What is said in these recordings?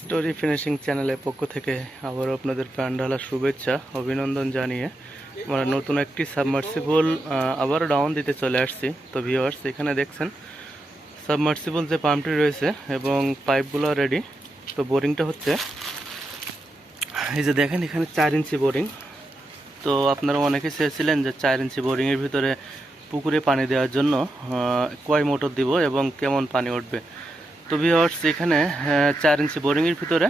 Story finishing চ্যানেলের পক্ষ থেকে আবারও আপনাদের প্রাণ ঢালা শুভেচ্ছা অভিনন্দন জানিয়ে আমরা নতুন একটি সাবমার্সিবল আবারও ডাউন দিতে চলে আসছি। তো ভিউয়ার্স, এখানে দেখছেন সাবমার্সিবল যে পাম্পটি রয়েছে এবং পাইপগুলো রেডি। তো বোরিংটা হচ্ছে, এই যে দেখেন এখানে 4 ইঞ্চি বোরিং। তো আপনারা অনেকে চেয়েছিলেন যে 4 ইঞ্চি বোরিংয়ের ভিতরে পুকুরে পানি দেওয়ার জন্য কয় মোটর দিব এবং কেমন পানি উঠবে। তো ভিউয়ার্স, এখানে 4 ইঞ্চি বোরিংয়ের ভিতরে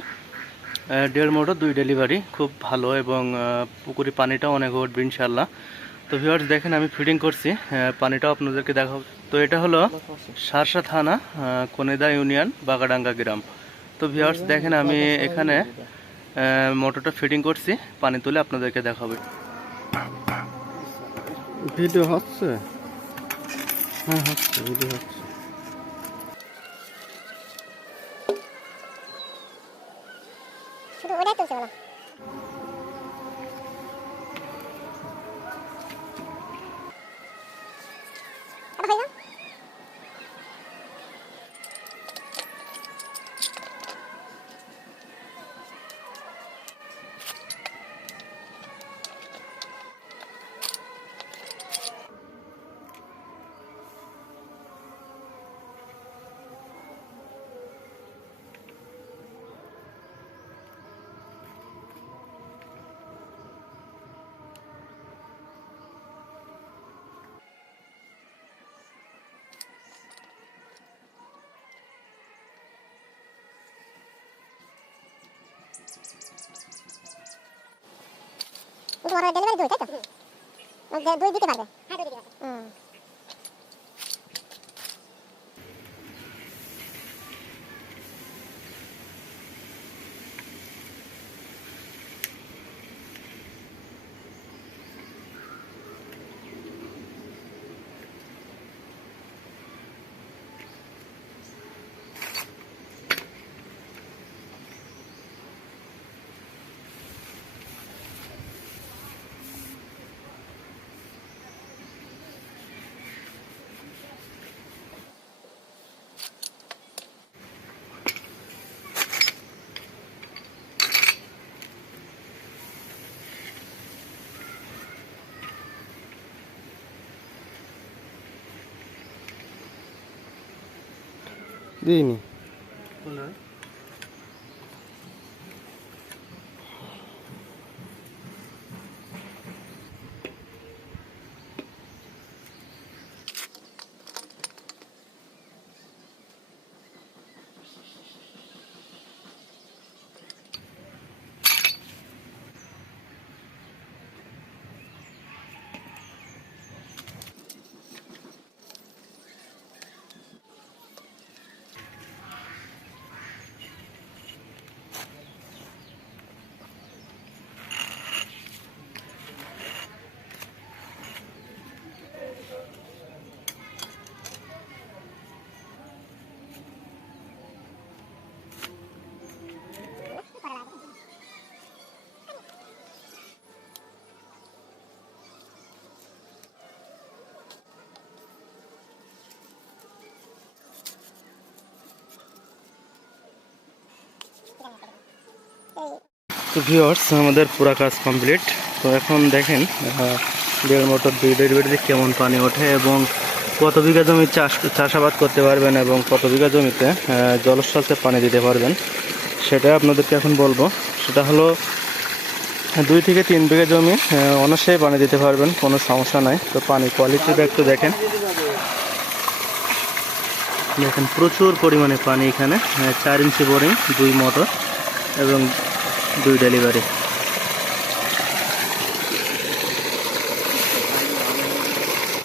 1.5 মোটর 2 ডেলিভারি খুব ভালো এবং পুকুরে পানিটাও অনেক উঠবে ইনশাল্লাহ। তো ভিউয়ার্স দেখেন আমি ফিডিং করছি, পানিটাও আপনাদেরকে দেখাবো। তো এটা হলো সারসা থানা, কোনেদা ইউনিয়ন, বাগাডাঙ্গা গ্রাম। তো ভিউয়ার্স দেখেন আমি এখানে মোটরটা ফিডিং করছি, পানি তুলে আপনাদেরকে দেখাবে। ভিডিও হচ্ছে, হ্যাঁ হচ্ছে, ভিডিও হচ্ছে। শুধু ওটাই তুলছে বলো। তোমার ডেলিভারি 2 তাই তো? 2 দিতে পারবে? হ্যাঁ 2 দিতে পারবে। দিইনি তো ভিউয়ার্স, আমাদের পুরা কাজ কমপ্লিট। তো এখন দেখেন 1.5 মোটর 2 ডেলিভারিতে কেমন পানি ওঠে এবং কত বিঘা জমি চাষাবাদ করতে পারবেন এবং কত বিঘা জমিতে জলস্রোতে পানি দিতে পারবেন সেটা আপনাদেরকে এখন বলবো। সেটা হলো 2 থেকে 3 বিঘা জমি অনায়াসেই পানি দিতে পারবেন, কোনো সমস্যা নাই। তো পানি কোয়ালিটিটা একটু দেখেন, দেখেন প্রচুর পরিমাণে পানি এখানে। 4 ইঞ্চি বোরিং, 2 মোটর এবং 2 ডেলিভারি।